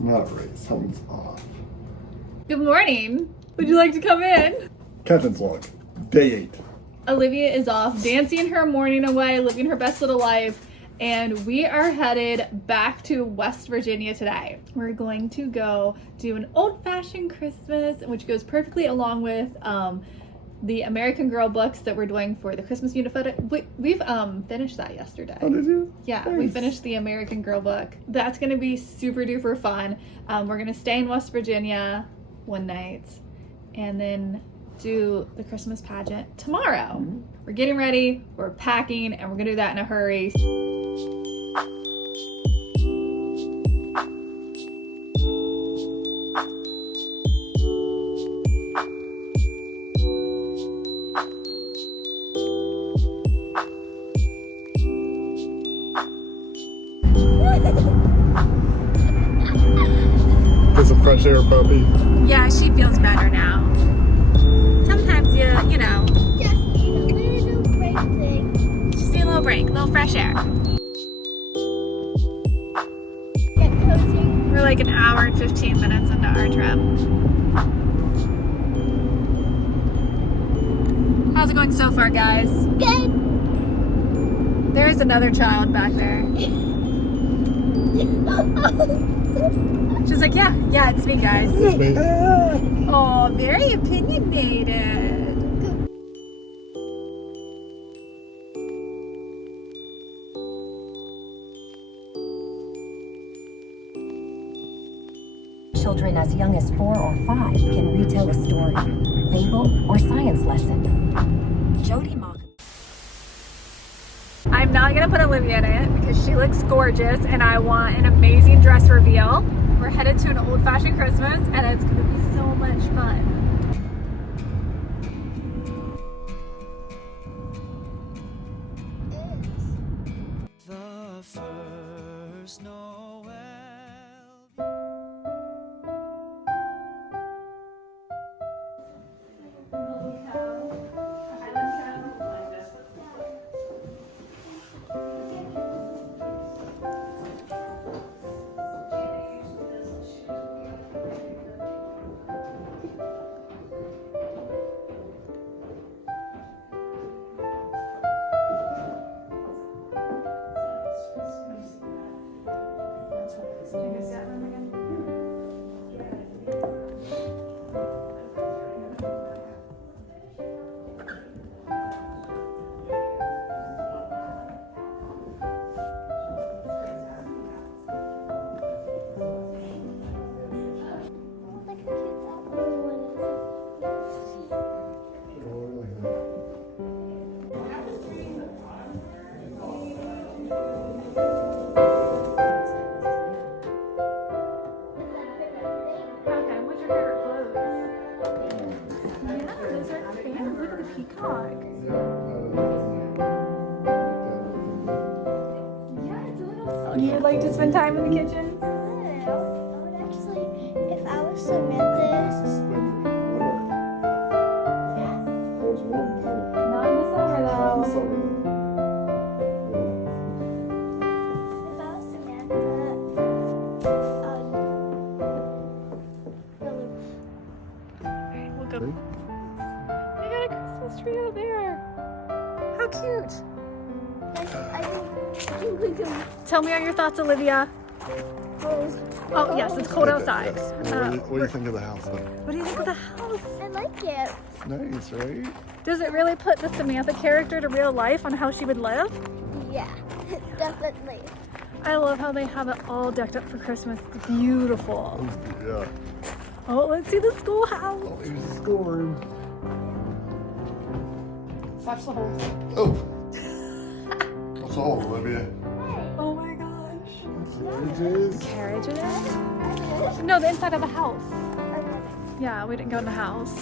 Not right. Something's off. Good morning. Would you like to come in? Kevin's vlog. Day 8. Olivia is off dancing her morning away, living her best little life, and we are headed back to West Virginia today. We're going to go do an old-fashioned Christmas, which goes perfectly along with the American Girl books that we're doing for the Christmas unit photo. We've finished that yesterday. Oh, did you? Yeah, Nice. we finished the American Girl book. That's gonna be super duper fun. We're gonna stay in West Virginia one night and then do the Christmas pageant tomorrow. Mm-hmm. We're getting ready, we're packing, and we're gonna do that in a hurry. Get some fresh air, puppy. Yeah, she feels better now. Sometimes you know, Just need a little break thing. just need a little break, a little fresh air. Get cozy. We're like an hour and 15 minutes into our trip. How's it going so far, guys? Good. There is another child back there. She's like, yeah, it's me, guys. It's me. Oh, very opinionated. Children as young as 4 or 5 can retell a story, fable, or science lesson. Jody Mock. I'm not gonna put Olivia in it because she looks gorgeous and I want an amazing dress reveal. We're headed to an old-fashioned Christmas and it's gonna be so much fun. The first Noel. Look how cute that blue one is. Okay, what's your favorite clothes? Yeah, those are fans. Look at the peacock. Yeah, it's a little. You would like to spend time in the kitchen? I would actually, if I was Samantha, Not in the summer though. if I was Samantha, We'll go. They got a Christmas tree out there. How cute. I think we can Tell me your thoughts, Olivia. hold. Oh, yes, it's cold outside. Yes. What do you think of the house, though? What do you think of the house? I like it. Nice, right? Does it really put the Samantha character to real life on how she would live? Yeah, definitely. I love how they have it all decked up for Christmas. It's beautiful. Yeah. Oh, let's see the schoolhouse. Oh, here's the schoolroom. Watch the holes. Oh. What's the hole, Olivia? Oh my gosh. Carriages. Carriages? No, the inside of the house. Yeah, we didn't go in the house.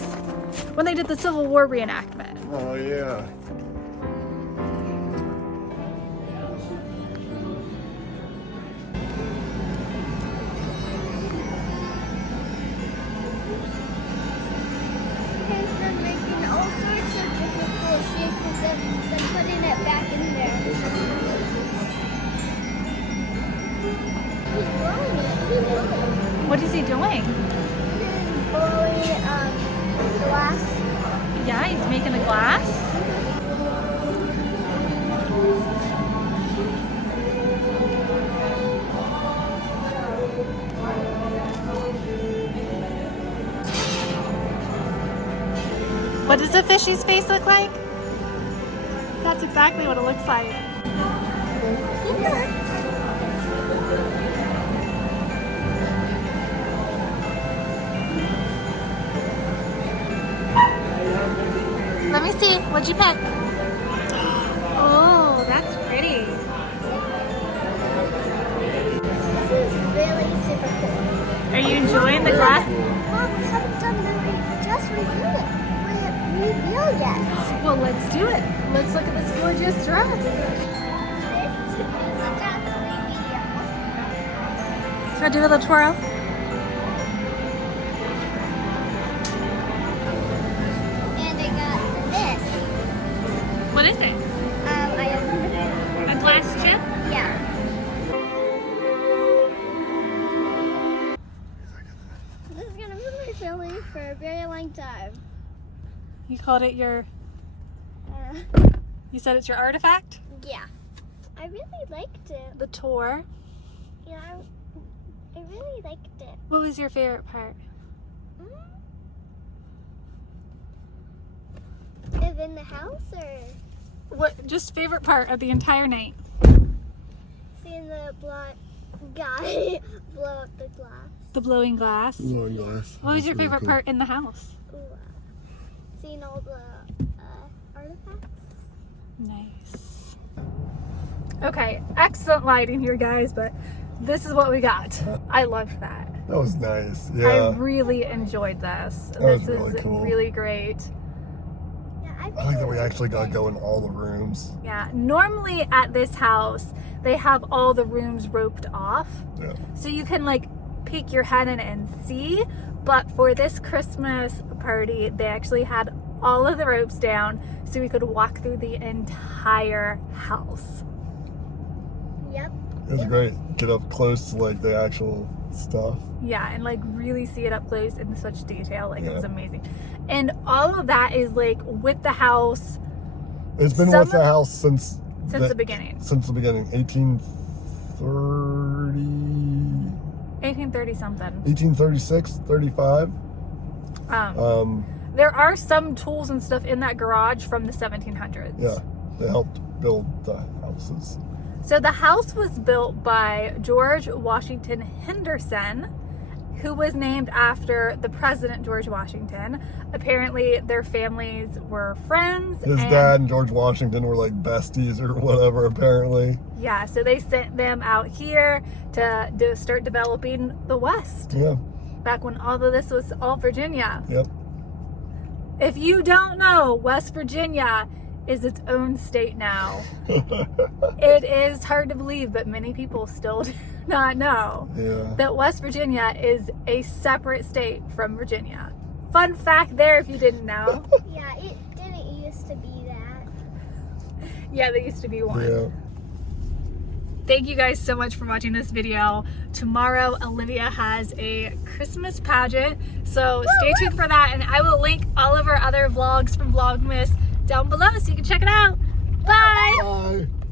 When they did the Civil War reenactment. Oh, yeah. They're making all sorts of different cool shapes and then putting it back in there. Who's growing it? Who knows? What is he doing? He's blowing glass. Yeah, he's making a glass. What does a fishy's face look like? That's exactly what it looks like. Let me see. What'd you pick? Oh, that's pretty. This is really super cool. Are you enjoying the glass? Mom, we haven't done the reveal yet. Well, let's do it. Let's look at this gorgeous dress. This is just reveal. Should I do a little twirl? And I got this. What is it? I opened it. A glass chip? Yeah. This is gonna be my filly for a very long time. You called it your, you said it's your artifact? Yeah. I really liked it. The tour. Yeah, I really liked it. What was your favorite part? Live in the house or What, just favorite part of the entire night? seeing the blonde guy blow up the glass? The blowing glass. Blowing glass. What was your That's really favorite cool. part in the house? Ooh, seeing all the artifacts. Nice. Okay, excellent lighting here, guys, but this is what we got. I loved that. That was nice. I Yeah. really enjoyed this. was This really is cool. really great. Yeah, I like that we actually got to go in all the rooms. Yeah, normally at this house, they have all the rooms roped off. Yeah. So you can like peek your head in and see, but for this Christmas party, they actually had all of the ropes down so we could walk through the entire house. Yep. It was great. Get up close to like the actual stuff. Yeah, and like really see it up close in such detail. Like it was Yeah. amazing. And all of that is like with the house It's been Some with the of- house since since the beginning. Since the beginning, 1830, 1830 something. 1836, 35. There are some tools and stuff in that garage from the 1700s. Yeah, they helped build the houses. So the house was built by George Washington Henderson, who was named after the President George Washington. Apparently their families were friends. His dad and George Washington were like besties or whatever, apparently. Yeah, so they sent them out here to start developing the West. Yeah, Back when all of this was all Virginia. yep. If you don't know, West Virginia is its own state now. It is hard to believe, but many people still do not know Yeah. that West Virginia is a separate state from Virginia. Fun fact there if you didn't know. Yeah, it didn't used to be that. Yeah, there used to be one. Yeah. Thank you guys so much for watching this video. Tomorrow, Olivia has a Christmas pageant, so stay tuned for that, and I will link all of our other vlogs from Vlogmas down below so you can check it out. Bye! Bye.